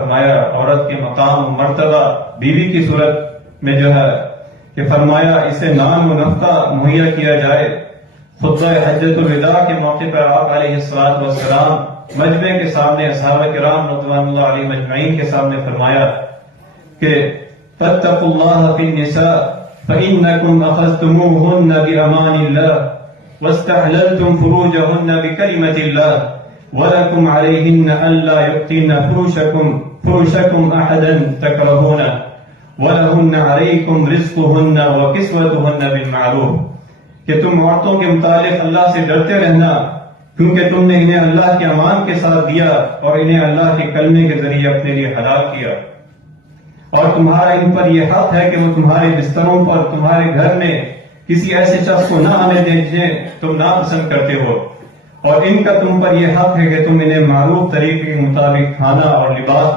فرمایا عورت کے مقام و مرتبہ بیوی کی صورت میں جو ہے کہ فرمایا اسے نان و نفقہ مہیا کیا جائے۔ خطبہ حجۃ الوداع کے موقع پر آپ علیہ السلام مجمع کے سامنے اصحابہ کرام رضوان اللہ علیہم اجمعین کے سامنے فرمایا کہ فاتقوا اللہ فی النساء فإنکم اخذتموہن بأمان اللہ واستحللتم فروجہن بکلمۃ اللہ وَلَكُمْ عَلَيْهِنَّ أَلَّا يُؤْتِينَ فُرُوشَكُمْ أَحَدًا تَكْرَهُونَ وَلَهُنَّ عَلَيْكُمْ رِزْقُهُنَّ وَكِسْوَتُهُنَّ بِالْمَعْرُوفِ کہ تم عورتوں کے متعلق اللہ سے ڈرتے رہنا، کیونکہ تم نے انہیں اللہ کے امان کے ساتھ دیا اور انہیں اللہ کے کلمے کے ذریعے اپنے لیے حلال کیا، اور تمہارا ان پر یہ حق ہے کہ وہ تمہارے بستروں پر تمہارے گھر میں کسی ایسے شخص کو نہ آنے دیں جنہیں تم ناپسند کرتے ہو، اور ان کا تم پر یہ حق ہے کہ تم انہیں معروف طریقے کے مطابق کھانا اور لباس